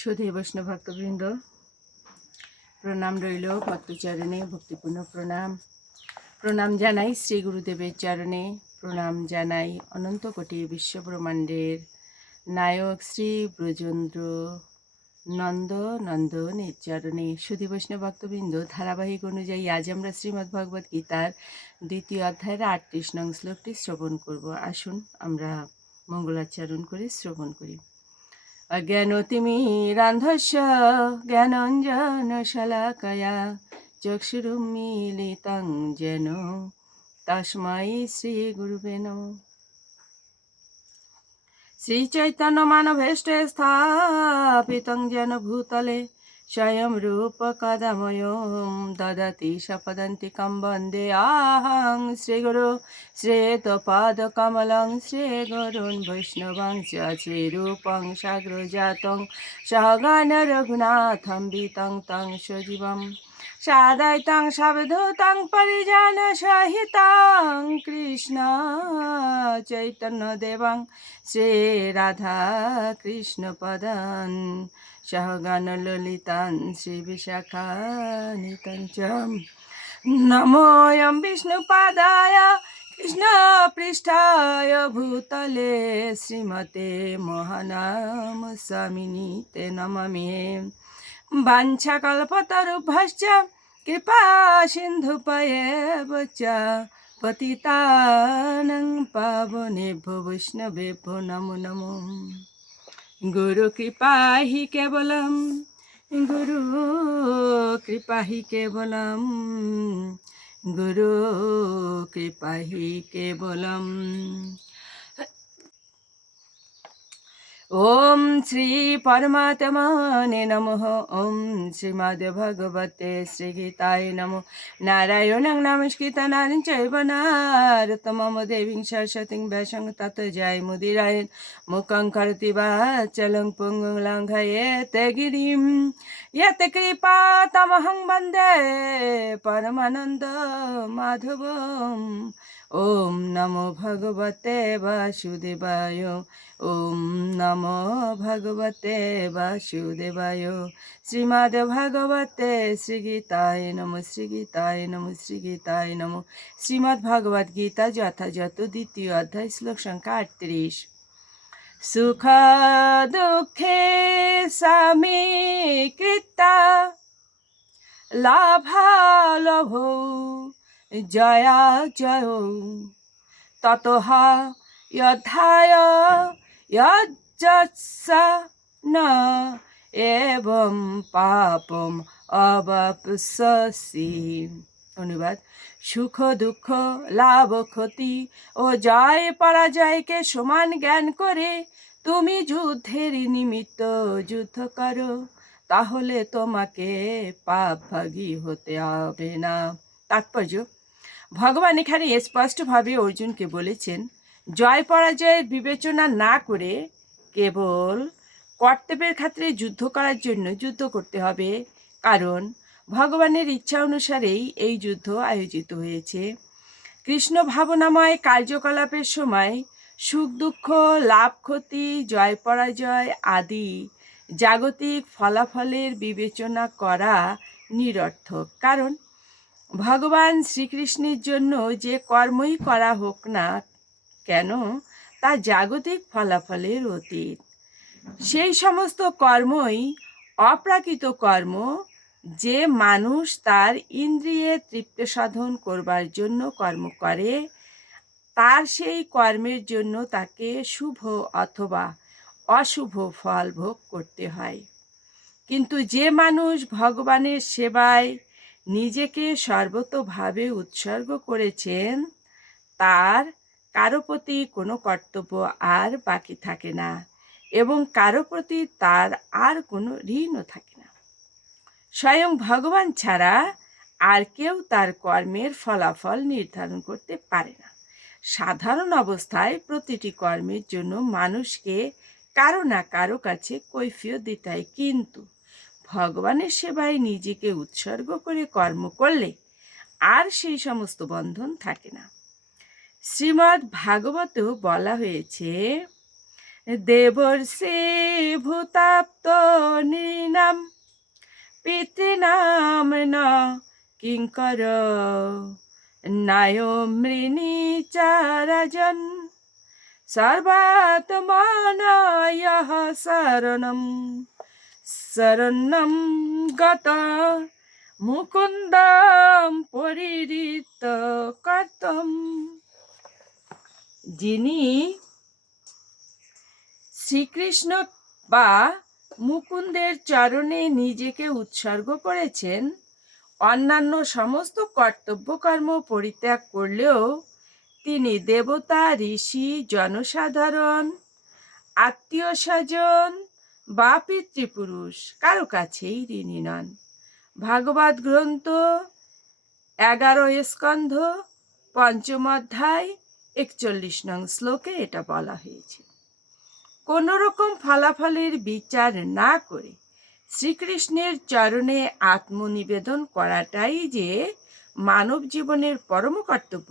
সুধী বৈষ্ণব ভক্তবৃন্দ। প্রণাম রইল ভক্তচরণে, ভক্তিপূর্ণ প্রণাম। প্রণাম জানাই শ্রী গুরুদেবের চরণে, প্রণাম জানাই অনন্ত কোটি বিশ্বব্রহ্মাণ্ডের নায়ক শ্রী ব্রজেন্দ্র নন্দ নন্দনের চরণে। সুধী বৈষ্ণব ভক্তবৃন্দ, ধারাবাহিক অনুযায়ী আজ আমরা শ্রীমদ্ ভগবদ গীতার দ্বিতীয় অধ্যায়ের আটত্রিশ নং শ্লোকটি শ্রবণ করব। আসুন আমরা মঙ্গলাচরণ করে শ্রবণ করি। অজ্ঞানতিমিরান্ধস্য জ্ঞানঞ্জন শলাকয়া চক্ষুরুন্মীলিতং যেন তস্मै শ্রীগুরুবে নম শ্রীচৈতন্য মানভেষ্টে স্থাপিতং যেন ভূতলে स्वयं रूपकदमयों ददति शपदन्तिकं वन्दे आहं श्रीगुरु श्रेतपादकमलं श्रीगुरुन् वैष्णवं च श्रीरूपं साग्रजातं सहगणरघुनाथं वितं तं सजीवं सादैतं शब्दोतं परिजनसहितं कृष्ण चैतन्यदेवं श्रीराधा कृष्णपदन् সহগানললিতান শ্রী বিশাখানিতাঞ্চম নমোয়ম বিষ্ণুপাদায় কৃষ্ণপৃষ্ঠায় ভূতলে শ্রীমতে মহানাম স্বামিনী তে নমামি বাঞ্ছাকল্পতরুভ্যশ্চ কৃপা সিন্ধুপয়েব চ পতিতানং পাবনেভ্য বৈষ্ণবেভ্য নমো নমো গুরু কৃপাহি কেবলম গুরু কৃপাহি কেবলম গুরু কৃপাহি কেবলম। ॐ श्री परमात्मने नमः ॐ श्रीमद्भगवते श्रीगीताय नमो नारायणं नमस्कृत नारं चैव नारतमम देवीं सरस्वतीं व्यासं तत् जय मुदिरायण मुखं करोति वाचलं पुङ्गं लङ्घयेत् गिरिं यत् कृपा तमहं वन्दे परमानन्द माधवम् ওম নমো ভগবতে বাসুদেবায়, ওম নমো ভগবতে বাসুদেবায়। শ্রীমদ ভগবতে শ্রীগীতায় নম শ্রীগীতায় নম শ্রীগীতায় নম। শ্রীমদ্ ভগবদ গীতা যথাযত দ্বিতীয় অধ্যায়, শ্লোক সংখ্যা আটত্রিশ। সুখ, দুঃখে স্বামী কৃতা লাভালভৌ জয়া জয় তত এবং পাপম অবাপসি অনুবাদ সুখ দুঃখ লাভ ক্ষতি ও জয় পরাজয়কে সমান জ্ঞান করে তুমি যুদ্ধের নিমিত্ত যুদ্ধ করো, তাহলে তোমাকে পাপ ভাগি হতে হবে না। তাৎপর্য। ভগবান এখানে স্পষ্টভাবে অর্জুনকে বলেছেন, জয় পরাজয়ের বিবেচনা না করে কেবল কর্তব্যের ক্ষেত্রে যুদ্ধ করার জন্য যুদ্ধ করতে হবে। কারণ ভগবানের ইচ্ছা অনুসারেই এই যুদ্ধ আয়োজিত হয়েছে। কৃষ্ণ ভাবনাময় কার্যকলাপের সময় সুখ, দুঃখ, লাভ, ক্ষতি, জয় পরাজয় আদি জাগতিক ফলাফলের বিবেচনা করা নিরর্থক। কারণ ভগবান শ্রীকৃষ্ণের জন্য যে কর্মই করা হোক না কেন, তা জাগতিক ফলাফলের অতীত। সেই সমস্ত কর্মই অপ্রাকৃত কর্ম, যে মানুষ তার ইন্দ্রিয়ে তৃপ্ত সাধন করবার জন্য কর্ম করে, তার সেই কর্মের জন্য তাকে শুভ অথবা অশুভ ফল ভোগ করতে হয়। কিন্তু যে মানুষ ভগবানের সেবায় নিজেকে সর্বতভাবে উৎসর্গ করেছেন, তার কারও প্রতি কোনো কর্তব্য আর বাকি থাকে না এবং কারও প্রতি তার আর কোনো ঋণও থাকে না। স্বয়ং ভগবান ছাড়া আর কেউ তার কর্মের ফলাফল নির্ধারণ করতে পারে না। সাধারণ অবস্থায় প্রতিটি কর্মের জন্য মানুষকে কারও না কারও কাছে কৈফিয়ত দিতে হয়, কিন্তু ভগবানের সেবায় নিজেকে উৎসর্গ করে কর্ম করলে আর সেই সমস্ত বন্ধন থাকে না। শ্রীমদ্ ভাগবত বলা হয়েছে দেবর্ষি ভূতাপ্ত নৃণাম পিতৃনাম ন কিঙ্কর নায় মৃণী চারজন, সর্বাত্মনায় শরণম। শরণম গত মুকুন্দম পরিরিত কর্তম যিনি শ্রীকৃষ্ণ বা মুকুন্দের চরণে নিজেকে উৎসর্গ করেছেন, অন্যান্য সমস্ত কর্তব্যকর্ম পরিত্যাগ করলেও তিনি দেবতা, ঋষি, জনসাধারণ, আত্মীয় স্বজন বা পিতৃপুরুষ, কারও কাছেই ঋণী নন। ভাগবত গ্রন্থ, এগারো স্কন্ধ, পঞ্চম অধ্যায়, একচল্লিশ নং শ্লোকে এটা বলা হয়েছে। কোনো রকম ফলাফলের বিচার না করে শ্রীকৃষ্ণের চরণে আত্মনিবেদন করাটাই যে মানব জীবনের পরম কর্তব্য,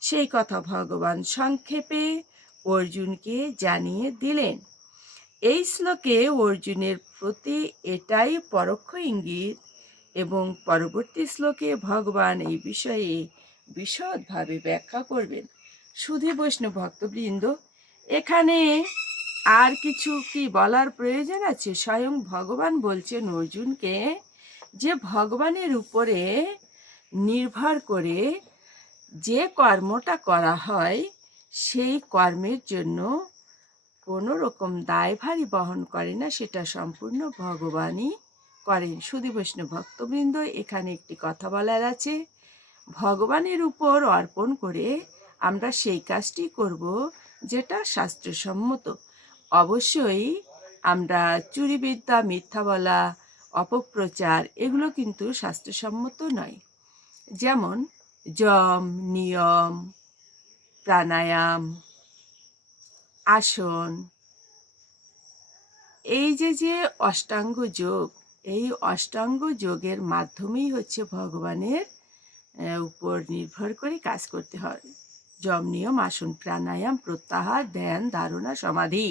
সেই কথা ভগবান সংক্ষেপে অর্জুনকে জানিয়ে দিলেন। এই শ্লোকে অর্জুনের প্রতি এটাই পরোক্ষ ইঙ্গিত এবং পরবর্তী শ্লোকে ভগবান এই বিষয়ে বিশদভাবে ব্যাখ্যা করবেন। সুধী বৈষ্ণব ভক্তবৃন্দ, এখানে আর কিছু কি বলার প্রয়োজন আছে? স্বয়ং ভগবান বলছেন অর্জুনকে যে ভগবানের উপরে নির্ভর করে যে কর্মটা করা হয়, সেই কর্মের জন্য কোনো রকম দায়ভারই বহন করে না, সেটা সম্পূর্ণ ভগবানই করেন। সুদী বৈষ্ণব ভক্তবৃন্দ, এখানে একটি কথা বলার আছে, ভগবানের উপর অর্পণ করে আমরা সেই কাজটি করব যেটা শাস্ত্রসম্মত। অবশ্যই আমরা চুরিবিদ্যা, মিথ্যা বলা, অপপ্রচার, এগুলো কিন্তু স্বাস্থ্যসম্মত নয়। যেমন যম নিয়ম, প্রাণায়াম আসন। এই যে যে অষ্টাঙ্গ যোগ, এই অষ্টাঙ্গ যোগের মাধ্যমেই হচ্ছে ভগবানের উপর নির্ভর করে কাজ করতে হয়। যম নিয়ম, আসন প্রাণায়াম, প্রত্যাহার, ধ্যান, ধারণা, সমাধি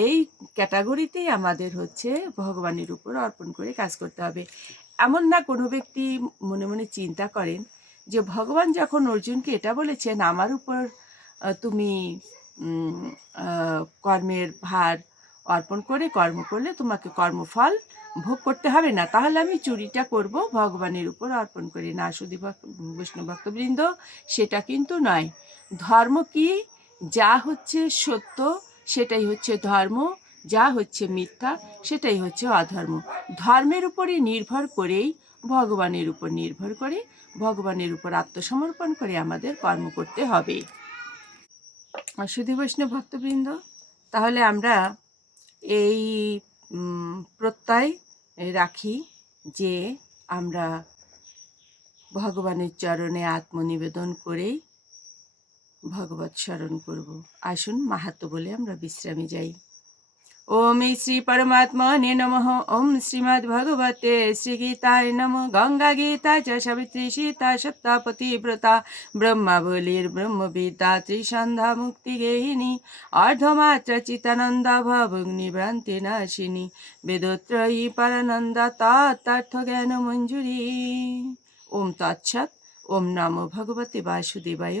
এই ক্যাটাগরিতেই আমাদের হচ্ছে ভগবানের উপর অর্পণ করে কাজ করতে হবে। এমন না কোনো ব্যক্তি মনে মনে চিন্তা করেন যে, ভগবান যখন অর্জুনকে এটা বলেছেন, আমার উপর তুমি কর্মের ভার অর্পণ করে, কর্ম করলে তোমাকে কর্মফল ভোগ করতে হবে না। তাহলে আমি চুরিটা করব, ভগবানের উপর অর্পণ করে। না শুধু বৈষ্ণব ভক্তবৃন্দ, সেটা কিন্তু নয়। ধর্ম কি? যা হচ্ছে সত্য, সেটাই হচ্ছে ধর্ম। যা হচ্ছে মিথ্যা, সেটাই হচ্ছে অধর্ম। ধর্মের উপরে নির্ভর করেই ভগবানের উপর নির্ভর করে, ভগবানের উপর আত্মসমর্পণ করে আমাদের কর্ম করতে হবে। সুধী বৈষ্ণব ভক্তবৃন্দ, তাহলে আমরা এই প্রত্যয় রাখি যে আমরা ভগবানের চরণে আত্মনিবেদন করেই ভগবৎ স্মরণ করব। আসুন মাহাত্ম বলে আমরা বিশ্রামে যাই। শ্রীগীতায় নম গঙ্গা গীতা চ সাবিত্রী সীতা সত্তাপতি ব্রতা ব্রহ্মাবলীর ব্রহ্মবিদ্যা ত্রিসন্ধ্যা মুক্তি গেহিনী অর্ধমাত্রা চিতানন্দা ভবগ্নিভ্রান্তি নাশিনী বেদত্রয়ী পরানন্দা তত্তার্থ জ্ঞান মঞ্জুরি ওম তৎসৎ ওম নমো ভগবতে বাসুদেবায়